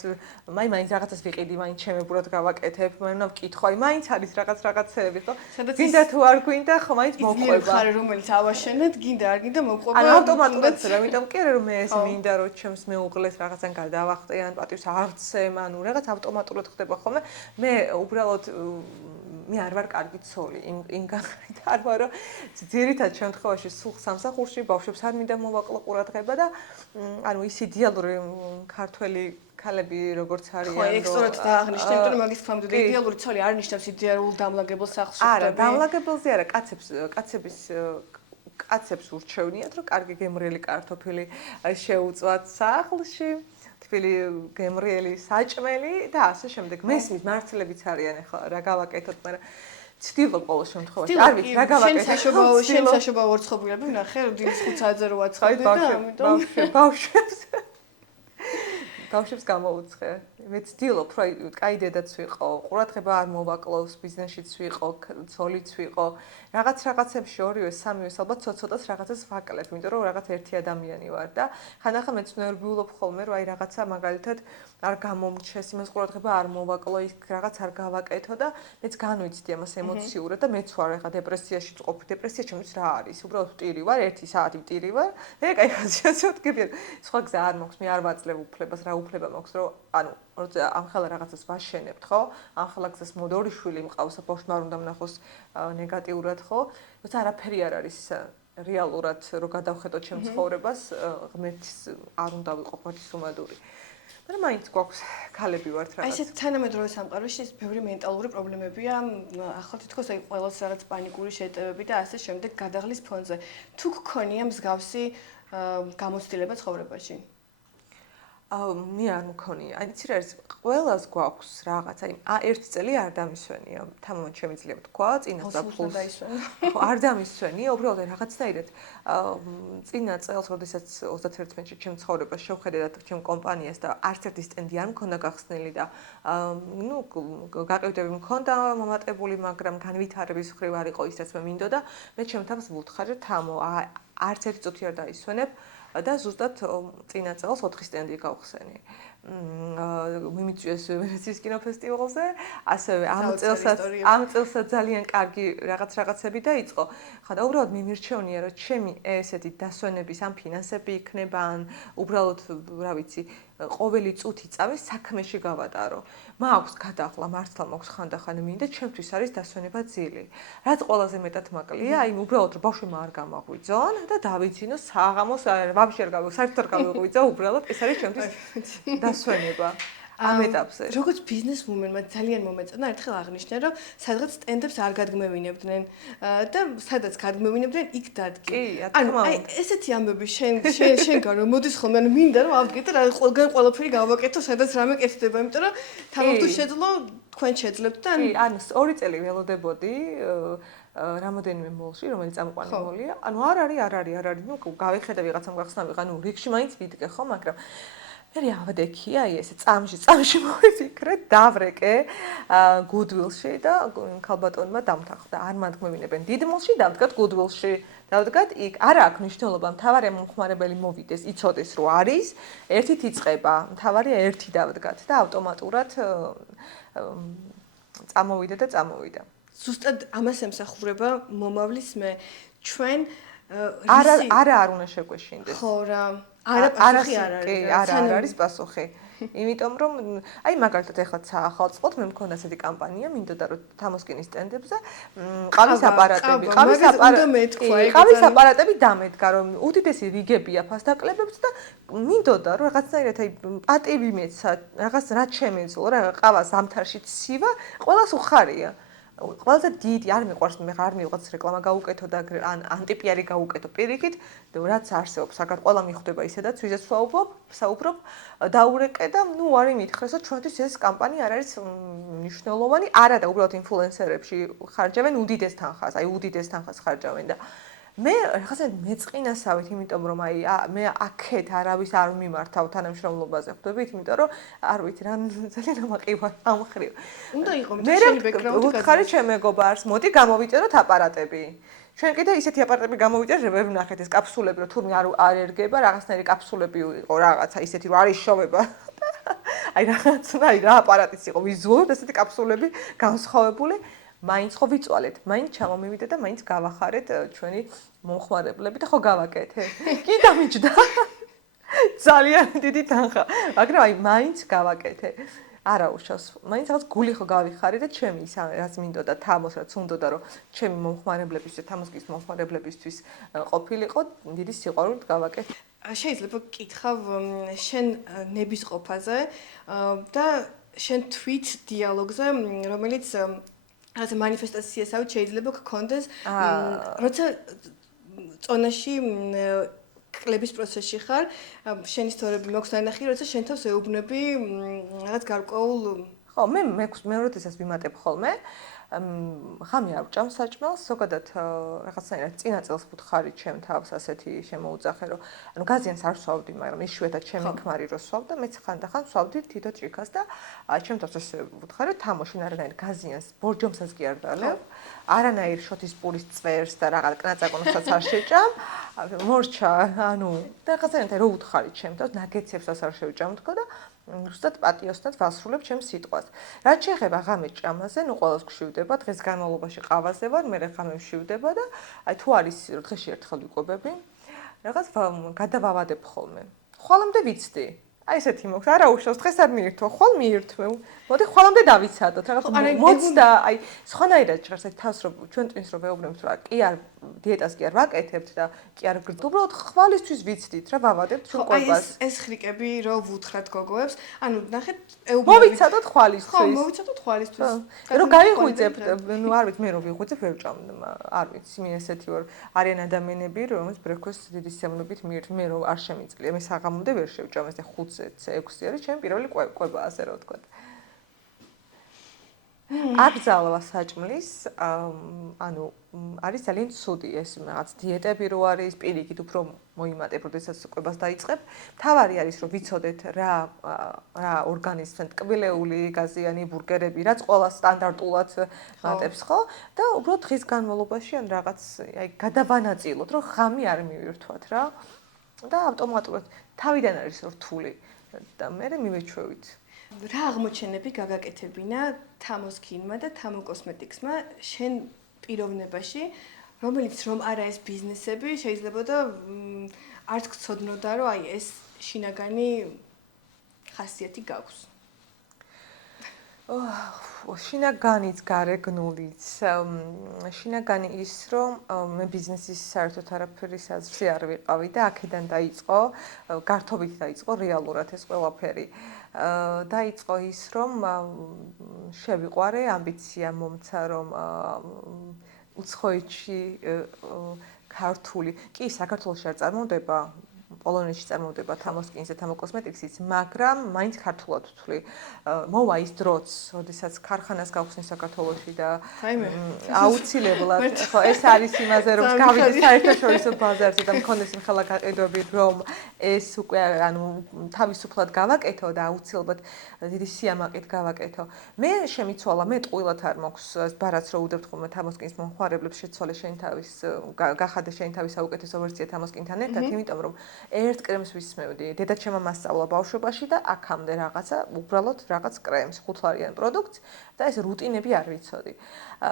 მაინც რაღაცას ვიყიდი, მაინც ჩემებურად გავაკეთებ, მე უნდა ვკითხო, მაინც არის რაღაცეები, ხო? გინდა თუ არ გვინდა, ხო, მაინც მოყვება. ხარ რომელიც ავაშენეთ, გინდა არ გინდა მოყვება. ანუ ავტომატურად რა, იმიტომ კი არა რომ მე ეს მინდა რომ ჩემს მეუღლეს რაღაცან გადავახტე, ან პატივს არცემ, ანუ რაღაც ავტომატურად ხდება ხოლმე. მე უბრალოდ მე არ ვარ კარგი ცოლი, იმ განხრით არ ვარ, რომ ძირითად შემთხვევაში სულ სამსახურში ბავშვებს არ მინდა მოვაკლო ყურადღება და ანუ ის იდეალური ქართველი ქალები როგორც არიან, ხო, ეგ სწორად დააღნიშნე, იმიტომ რომ მაგის თქმამდე იდეალური ცოლი არ ნიშნავს იდეალურ დამლაგებელ სახლს შეხვდები. არა, დამლაგებელზე არა, კაცებს ურჩევნიათ, რომ კარგი გემრიელი კარტოფილი შეუწვათ სახლში. თბილი გემრიელი საჭმელი და ასე შემდეგ. მესმის მართლებიც არიან ახლა რა გავაკეთოთ, მაგრამ ცდილობ ყოველ შემთხვევაში. არ ვიცი რა გავაკეთოთ. შენ საშობაო ორცხობილები ვნახე, დილის 5 საათზე რო აცხობდი და ამიტომ ბავშვებს გამოუცხე. მე ცდილობ, რომ კაი დედაც ვიყო, ყურადღება არ მოვაკლოს, ბიზნესშიც ვიყო, ცოლიც ვიყო. რაღაცებში ორივე სამივეს ალბათ ცოტ-ცოტას რაღაცას ვაკლებ, იმიტომ რომ რაღაც ერთი ადამიანი ვარ და ხანდახან მეც ნერვიულობ ხოლმე, რომ აი რაღაცა მაგალითად არ გამომრჩეს, იმას ყურადღება არ მოვაკლო, ის რაღაც არ გავაკეთო და მეც განვიცდი ამას ემოციურად და მეც ვარ ახლა დეპრესიაში ვყოფი. დეპრესია ჩემთვის რა არის? უბრალოდ ვტირი ვარ, 1 საათი ვტირი ვარ. მე კაი ხაზიათზე ვდგები. სხვა გზა არ მაქვს, მე არ ვაძლევ უფლებას, რა უფლება მაქვს, რომ ანუ ამხელა რაღაცას ვაშენებთ, ხო? ამხელა გზას მოდორი შვილი მყავს, ბავშვმა არ უნდა ვნახოს ნეგატიურად, ხო? როცა არაფერი არ არის რეალურად, რომ გადავხედოთ ჩემს ცხოვრებას, ღმერთის არ უნდა ვიყო ღმერთის უმადური. მაგრამ მაინც გვაქვს ქალები ვართ რაღაც. აი ეს თანამედროვე სამყაროში ის ბევრი მენტალური პრობლემებია, ახლა თითქოს აი ყველას რაღაც პანიკური შეტევები და ასე შემდეგ გადაღლის ფონზე. თუ გქონია მსგავსი გამოცდილება ცხოვრებაში? მე არ მქონია. აი იცი რა არის, ყველას გვაქვს რაღაც, აი ერთი წელი არ დამისვენია. თამამად შემიძლია თქვა, წინას და ფულს. ხო, არ დამისვენია, უბრალოდ რაღაცნაირად წინა წელს, როდესაც 31-ში ჩემ ცხოვრებას შევხედე და ჩემ კომპანიას და არც ერთი სტენდი არ მქონდა გახსნილი და ნუ გაყიდვები მქონდა მომატებული, მაგრამ განვითარების მხრივ არ იყო ის, რაც მე მინდოდა. მე ჩემ თავს ვუთხარ, თამო, არც ერთი წუთი არ დაისვენებ. და ზუსტად წინა წელს 4 სტენდი გავხსენი. მიმიწვიეს ვენეციის კინოფესტივალზე, ასევე საოცარი ამ წელსაც ძალიან კარგი რაღაცები დაიწყო. ხა და უბრალოდ მიმირჩევნია, რომ ჩემი ესეთი დასვენების ან ფინანსები იქნება, ან უბრალოდ, რა ვიცი, ყოველი წუთი წავი საქმეში გავატარო. მაქვს გადახლა, მართლა მაქვს ხანდახან მინდა, ჩემთვის არის დასვენება ძილი. რაც ყველაზე მეტად მაკლია, აი უბრალოდ რომ ბავშვებმა არ გამაღვიძონ და დავიცინო საღამოს, ვაფშე არ საერთოდ არ გამიღვიძა, უბრალოდ ეს არის ჩემთვის დასვენება. ამ ეტაპზე. როგორც ბიზნესვუმენმა ძალიან მომეწონა ერთხელ აღნიშნა, რომ სადღაც სტენდაპს არ გადგმევინებდნენ და სადაც გადგმევინებდნენ, იქ დადგი. კი, რა თქმა აი, ესეთი ამბები შენგან რომ მოდის ხოლმე, ანუ მინდა რომ ავდგეთ და ყველგან ყველაფერი გავაკეთო, სადაც რამე კეთდება, იმიტომ რომ თავად შეძლო თქვენ შეძლებთ და კი, ანუ 2 წელი ველოდებოდი რამოდენიმე მოლში, რომელიც წამყვანი მოლია. ანუ არ არის, ნუ გავიხედე ვიღაცამ გახსნა ვიღა, ნუ რიგში მაინც ვიდგე ხო, მაგრამ მე ავდექი, აი ესე წამში მოვიფიქრე, დავრეკე Goodwill-ში და ქალბატონმა დამთახდა. არ მანდგმევინებენ დიდ მოლში, დავდგათ Goodwill-ში. დავდგათ იქ. არა აქვს მნიშვნელობა, მთავარია მომხმარებელი მოვიდეს, იცოდეს რომ არის, ერთით იწყება. მთავარია ერთი დავდგათ და ავტომატურად წამოვიდა. ზუსტად ამას ემსახურება მომავლის მე. ჩვენ არა უნდა შეგვეშინდეს. ხო რა. პასუხი არ არის. არ არის პასუხი. იმიტომ რომ აი მაგალითად ეხლა ახალწყოთ მე მქონდა ასეთი კამპანია, მინდოდა რომ თამოსკინის სტენდებზე ყავის აპარატები დამედგა, რომ უდიდესი რიგებია ფასდაკლებებს და მინდოდა რომ რაღაცნაირად აი პატივი მეცა, რაღაც რაც შემეძლო, რა ყავა ზამთარში ცივა, ყველას უხარია. ყველაზე დიდი არ მიყვარს მე არ მივიღაც რეკლამა გაუკეთო და ან ანტიპიარი გაუკეთო პირიქით, რაც არსებობს, საგან ყველა მიხვდება ისედაც ვიზეც საუბრობ, დაურეკე და ნუ არ მითხრეს, რომ ჩვენთვის ეს კამპანია არ არის მნიშვნელოვანი, არა და უბრალოდ ინფლუენსერებში ხარჯავენ უდიდეს თანხას, უდიდეს თანხას ხარჯავენ და მე რაღაცა მეწყინასავით, იმიტომ რომ აი მე აქეთ არავის არ მიმართავ თანამშრომლობაზე ხვდებით, იმიტომ რომ არ ვიცი რა ძალიან ამაყივა ამ ხრივ. უნდა იყო შენი ბექგრაუნდი უთხარი ჩემ მეგობარს, მოდი გამოვიწეროთ აპარატები. ჩვენ კიდე ისეთი აპარატები გამოვიწერეთ, რომ ვერ ვნახეთ ეს კაფსულები, რომ თურმე არ ერგება, რაღაცნაირი კაფსულები იყო რაღაცა ისეთი, რომ არის შოვება. აი რა აპარატიც იყო ვიზუალურად ესეთი კაფსულები განსხვავებული. მაინც ხო ვიწვალეთ, მაინც ჩამომივიდა და მაინც გავახარეთ ჩვენი მომხმარებლები და ხო გავაკეთე. კი დამიჯდა. ძალიან დიდი თანხა, მაგრამ აი მაინც გავაკეთე. არა უშავს. მაინც რაღაც გული ხო გავიხარე და ჩემი ის რაც მინდოდა თამოს რაც უნდოდა რომ ჩემი მომხმარებლებისთვის, თამოსკის მომხმარებლებისთვის ყოფილიყო, დიდი სიყვარულით გავაკეთე. შეიძლება გკითხავ შენ ნების ყოფაზე და შენ tweet დიალოგზე, რომელიც რაც მანიფესტაციასავით შეიძლება გქონდეს, როცა წონაში კლების პროცესში ხარ, შენი ისტორიები მაქვს ნახი, როცა შენ თავს ეუბნები რაღაც გარკვეულ ხო, მე მეორედესაც ვიმატებ ხოლმე. ხამი არ ვჭამ საჭმელს, ზოგადად რაღაცნაირად წინა წელს ვუთხარი ჩემ თავს ასეთი შემოუძახე, რომ ანუ გაზიანს არ ვსვავდი, მაგრამ იშვიათად ჩემი ქმარი რო სვავდა, მეც ხანდახან ვსვავდი თითო ჭიქას და ჩემ თავს ესე ვუთხარი, თამოში არანაირ გაზიანს, ბორჯომსაც კი არ დალევ, არანაირ შოთის პურის წვერს და რაღაც კნაწაკონსაც არ შეჭამ, მორჩა, ანუ და რაღაცნაირად რო ვუთხარი ჩემ თავს, ნაგეცებსაც არ შევჭამ თქო და ზუსტად პატიოსთან ვასრულებ ჩემს სიტყვას. რაც შეეხება ღამე ჭამაზე, ნუ ყველას გვშივდება, დღეს განმავლობაში ყავაზე ვარ, მე ღამე ვშივდება და აი თუ არის რომ დღეში ერთხელ ვიკვებები, რაღაც გადავავადებ ხოლმე. ხვალამდე ვიცდი. აი ესეთი მოხს, არა უშავს, დღეს არ მიირთვა, ხვალ მიირთვე. მოდი ხვალამდე დავიცადოთ, რაღაც მოცდა, აი სხვანაირად ჭრას აი თავს რომ ჩვენ twins რომ ვეუბნებთ რა, კი არ დიეტას კი არ ვაკეთებთ და კი არ გრდ. უბრალოდ ხვალისთვის ვიცდით რა ვავადებთ ჩვენ ყვებას. ეს ხრიკები რო ვუთხრათ გოგოებს, ანუ ნახეთ მოვიცადოთ ხვალისთვის. ხო, მოვიცადოთ ხვალისთვის. რომ გაიღვიძებთ, ნუ არ ვიცი, მე რო ვიღვიძებ, ვერ ვჭამ. არ ვიცი, მე ესეთი ვარ, არიან ადამიანები, რომლებიც ბრექფასტს დიდი სიამოვნებით მიირთმევენ, მე რო არ შემიძლია, მე საღამომდე ვერ შევჭამ, ეს 5-6 არის ჩემი პირველი კვება, ასე რომ ვთქვათ. აკრძალვა საჭმლის, ანუ არის ძალიან ცუდი ეს რაღაც დიეტები რო არის, პირიქით უფრო მოიმატებ, როდესაც კვებას დაიწყებ. თავარი არის რომ ვიცოდეთ რა ორგანიზმთან ტკბილეული, გაზიანი ბურგერები, რაც ყველა სტანდარტულად მატებს, ხო? და უბრალოდ დღის განმავლობაში ან რაღაც აი გადავანაწილოთ, რომ ღამე არ მივირთვათ რა. და ავტომატურად თავიდან არის რთული. და მე მივეჩვევით. რა აღმოჩენები გაგაკეთებინა თამოსკინმა და თამო კოსმეტიქსმა შენ პიროვნებაში, რომელიც რომ არა ეს ბიზნესები შეიძლება და არც გწოდნოდა რომ აი ეს შინაგანი ხასიათი გაქვს. შინაგანიც, გარეგნულიც. შინაგანი ის, რომ მე ბიზნესის საერთოდ არაფერი საზრზე არ ვიყავი და აქედან დაიწყო, გართობით დაიწყო რეალურად ეს ყველაფერი. დაიწყო ის, რომ შევიყვარე, ამბიცია მომცა, რომ უცხოეთში ქართული, კი საქართველოში არ წარმოვდება, პოლონეთში წარმოვდება თამოსკინს და თამო კოსმეტიქსიც, მაგრამ მაინც ქართულად ვთვლი. მოვა ის დროც, როდესაც ქარხანას გავხსნი საქართველოში და აუცილებლად, ხო, ეს არის იმაზე, რომ გავიდე საერთაშორისო ბაზარზე და მქონდეს იმხელა გაყიდვები, რომ ეს უკვე ანუ თავისუფლად გავაკეთო და აუცილებლად დიდი სიამაყით გავაკეთო. მე შემიცვალა, მე ტყუილად არ მაქვს ბარაც რო უდევთ ხოლმე თამოსკინს მომხმარებლებს შეცვალე შენ თავის გახადე შენ თავის საუკეთესო ვერსია თამოსკინთან ერთად, იმიტომ რომ ერთ კრემს ვისმევდი. დედაჩემმა მასწავლა ბავშვობაში და აქამდე რაღაცა, უბრალოდ რაღაც კრემს, 5 ლარიან პროდუქტს და ეს რუტინები არ ვიცოდი.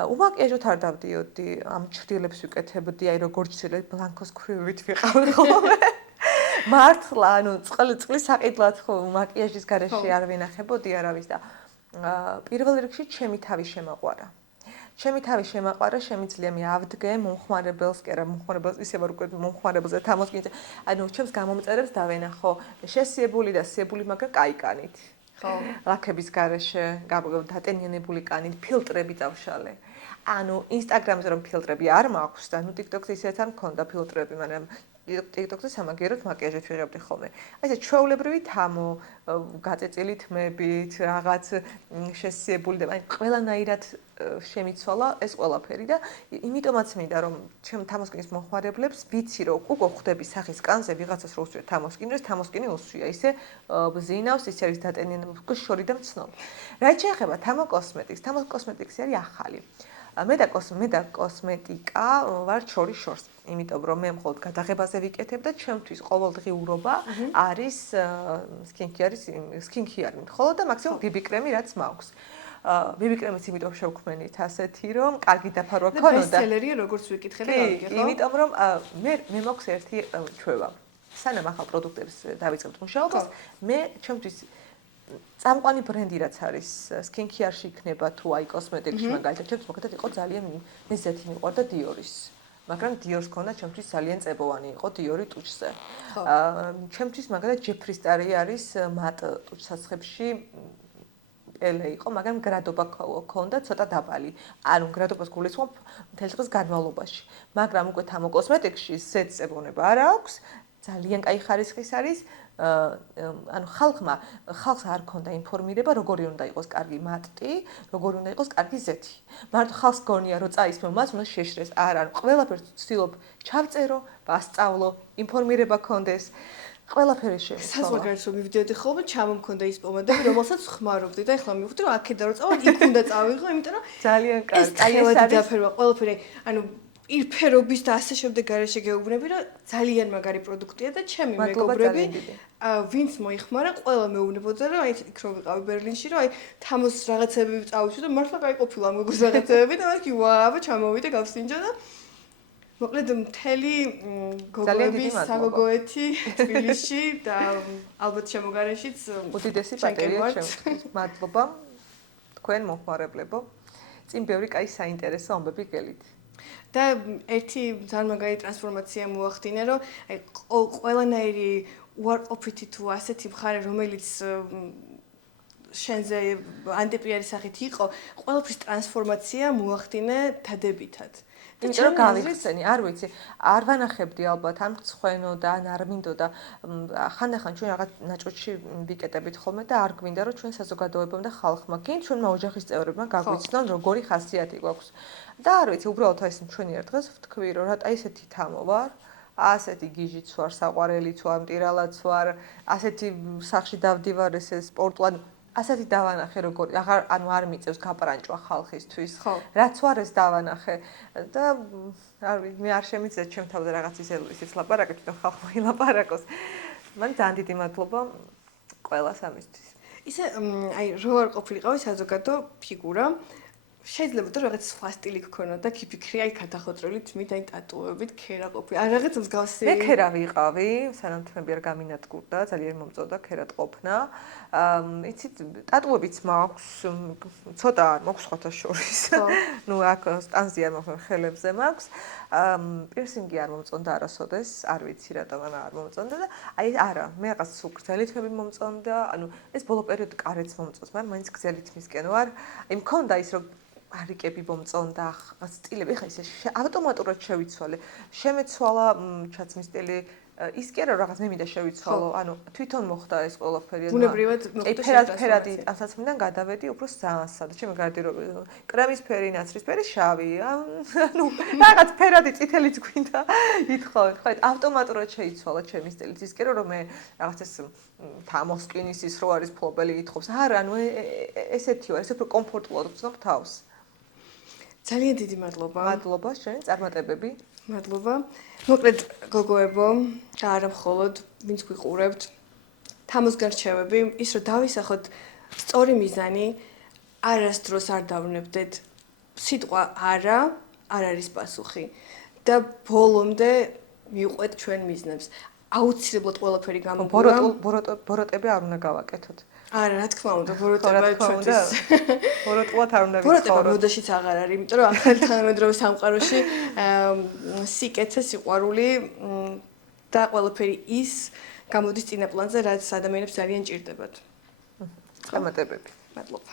უმაკიაჟოთ არ დავდიოდი, ამ ჩრდილებს ვიკეთებდი, აი როგორც ჩრდილე ბლანკოს ქვრივით ვიყავი ხოლმე. მართლა, ანუ წყლის საყიდლად ხო მაკიაჟის გარეშე არ ვინახებოდი არავის და პირველ რიგში ჩემი თავი შემაყვარა. ჩემი თავი შემაყვარა, შემიძლია მე ავდგე მომხმარებელს, კი არა მომხმარებელს, ისევ არ უკვე მომხმარებელს და თამოსკინზე. ანუ ჩემს გამომწერებს დავენახო, შესიებული და სიებული, მაგრამ კაიკანით. ხო. ლაქების გარეშე, დატენიანებული კანით, ფილტრები დავშალე. ანუ ინსტაგრამზე რომ ფილტრები არ მაქვს და ნუ TikTok-ზე ისეთ არ მქონდა ფილტრები, მაგრამ TikTok-ზე სამაგიეროდ მაკიაჟით ვიღებდი ხოლმე. აი ესე ჩვეულებრივი თამო, გაწეწილი თმებით, რაღაც შესიებული და აი ყველანაირად შემიცვალა ეს ყველაფერი და იმიტომაც მინდა რომ ჩემ თამოსკინის მომხმარებლებს ვიცი რომ უკვე ხვდები სახის კანზე ვიღაცას რო უსვია თამოსკინს, თამოსკინი უსვია, ისე ბზინავს, ისე არის დატენიანებული, შორი და მცნობი. რაც შეეხება თამო კოსმეტიკს, თამო კოსმეტიქსი არის ახალი. მე და კოსმეტიკა ვარ შორის შორს, იმიტომ რომ მე მხოლოდ გადაღებაზე ვიკეთებ და ჩემთვის ყოველდღიურობა არის სკინქიარი, ხოლო და მაქსიმუმ ბიბი კრემი რაც მაქვს. ბიბი კრემიც იმიტომ შევქმნით ასეთი, რომ კარგი დაფარვა ქონოდა. ბესტსელერია როგორც ვიკითხე და გავიგე, ხო? იმიტომ რომ მე მაქვს ერთი ჩვევა. სანამ ახალ პროდუქტებს დავიწყებთ მუშაობას, მე ჩემთვის წამყვანი ბრენდი რაც არის სკინქიარში იქნება თუ აი კოსმეტიკში მაგალითად ჩემს მოკეთად იყო ძალიან მე ზეთი მიყვარდა დიორის. მაგრამ დიორს ქონდა ჩემთვის ძალიან წებოვანი იყო დიორი ტუჩზე. ჩემთვის მაგალითად ჯეფრი სტარი არის მატ ტუჩსაცხებში ელე იყო, მაგრამ გრადობა ქონდა ცოტა დაბალი. ანუ გრადობას გულისხმობ მთელი დღის განმავლობაში. მაგრამ უკვე თამო კოსმეტიკში ზეთ წებოვნება არ აქვს. ძალიან კაი ხარისხის არის. ანუ ხალხს არ ქონდა ინფორმირება, როგორი უნდა იყოს კარგი მატტი, როგორი უნდა იყოს კარგი ზეთი. მარტო ხალხს გონია, რომ წაისმევ მას, უნდა შეშრეს. არა, ყველაფერს ვცდილობ ჩავწერო, ვასწავლო, ინფორმირება ქონდეს. ყველაფერი შემიძლია. საზღვარგარეთ რომ მივიდიოდი ხოლმე, ჩამომქონდა ის პომადები, რომელსაც ხმარობდი და ეხლა მივხვდი, რომ აქედან რომ წავალ, იქ უნდა წავიღო, იმიტომ რომ ძალიან კარგი. აი ეს არის დაფერვა, ყველაფერი, ანუ პირფერობის და ასე შემდეგ გარეშე გეუბნები, რომ ძალიან მაგარი პროდუქტია და ჩემი მეგობრები, ვინც მოიხმარა, ყველა მეუბნებოდა, რომ აი იქ რომ ვიყავი ბერლინში, რომ აი თამოს რაღაცები წავიშვი და მართლა კაი ყოფილა ამ მეგობრების რაღაცები და მაშინ ვავა ჩამოვიდა გავსინჯა და მოკლედ მთელი გოგოების საგოგოეთი თბილისში და ალბათ შემოგარენშიც უდიდესი პატივია ჩემთვის. მადლობა თქვენ მომხმარებლებო. წინ ბევრი კაი საინტერესო ამბები გელით. და ერთი ძალიან მაგარი ტრანსფორმაცია მოახდინა, რომ აი ყველანაირი უარყოფითი თუ ასეთი მხარე, რომელიც შენზე ანტიპიარი სახით იყო, ყველაფრის ტრანსფორმაცია მოახდინა დადებითად. იმიტომ რომ გავიხსენი, არ ვიცი, არ ვანახებდი ალბათ ან მწხვენო და ან არ მინდოდა ხანდახან ჩვენ რაღაც ნაჭრში ვიკეტებით ხოლმე და არ გვინდა რომ ჩვენ საზოგადოებამ და ხალხმა კი ჩვენმა ოჯახის წევრებმა გაგვიცნონ როგორი ხასიათი გვაქვს. და არ ვიცი, უბრალოდ ეს ჩვენი ერთ დღეს ვთქვი რომ რატო ესეთი თამო ვარ, ასეთი გიჟიც ვარ, საყვარელიც ვარ, მტირალაც ვარ, ასეთი სახში დავდივარ ესე სპორტულად ასეთი დავანახე როგორი ანუ არ მიწევს გაპრანჭვა ხალხისთვის. რაც ვარ ეს დავანახე და მე არ შემიძლია ჩემ თავზე რაღაც ისიც ლაპარაკეთ, თვითონ ხალხმა ილაპარაკოს. მან ძალიან დიდი მადლობა. ყველას ამისთვის. ისე აი რო არ ყოფილიყავი საზოგადო ფიგურა, შეიძლება და რაღაც სხვა სტილი გქონოდა, გიფიქრე აი გადახოწრილი თმით, აი ტატუებით, ქერა ყოფილი. არ რაღაც მსგავსი. მე ქერა ვიყავი, სანამ თმები არ გამინადგურდა, ძალიან მომწონდა ქერად ყოფნა. იცით, ტატუებიც მაქვს, ცოტა არ მაქვს სხვათა შორის. ნუ აქ სტანზი არ მაქვს, ხელებზე მაქვს. პირსინგი არ მომწონდა არასოდეს, არ ვიცი რატომ არ მომწონდა და აი არა, მე რაღაც სულ გრძელი თმები მომწონდა, ანუ ეს ბოლო პერიოდი კარიც მომწონს, მაგრამ მაინც გრძელი თმისკენ ვარ. აი მქონდა ის რომ არიკები მომწონდა, სტილები, ხა ისე ავტომატურად შევიცვალე. შემეცვალა ჩაცმის სტილი, ის კი არა რაღაც მე მინდა შევიცვალო, ანუ თვითონ მოხდა ეს ყველაფერი. ბუნებრივად მოხდა. ფერადი ასაცმიდან გადავედი უფრო სანსად, ჩემი გარდერობი. კრემის ფერი, ნაცრის ფერი, შავი. ანუ რაღაც ფერადი წითელიც გვინდა ითხოვეთ. ხო, ავტომატურად შეიცვალა ჩემი სტილიც. ის კი არა რომ მე რაღაც ეს თამოსკინის ის რო არის ფლობელი ითხოვს. არა, ანუ ესეთი ვარ, ესე უფრო კომფორტულად ვცნობ თავს. ძალიან დიდი მადლობა. მადლობა შენ წარმატებები. მადლობა. მოკლედ გოგოებო და არა მხოლოდ ვინც გვიყურებთ. თამოსგან რჩევები, ის რომ დავისახოთ სწორი მიზანი, არასდროს არ დავნებდეთ. სიტყვა არა არ არის პასუხი და ბოლომდე მივყვეთ ჩვენ მიზნებს. აუცილებლად ყველაფერი გამოგვივა. ბოროტები არ უნდა გავაკეთოთ. არა, რა თქმა უნდა, ბოროტება ჩვენთვის. ბოროტულად არ უნდა ვიცხოვროთ. ბოროტება მოდაშიც აღარ არის, იმიტომ რომ ახალი თანამედროვე სამყაროში სიკეთე, სიყვარული და ყველაფერი ის გამოდის წინა პლანზე, რაც ადამიანებს ძალიან ჭირდებათ. წარმატებები. მადლობა.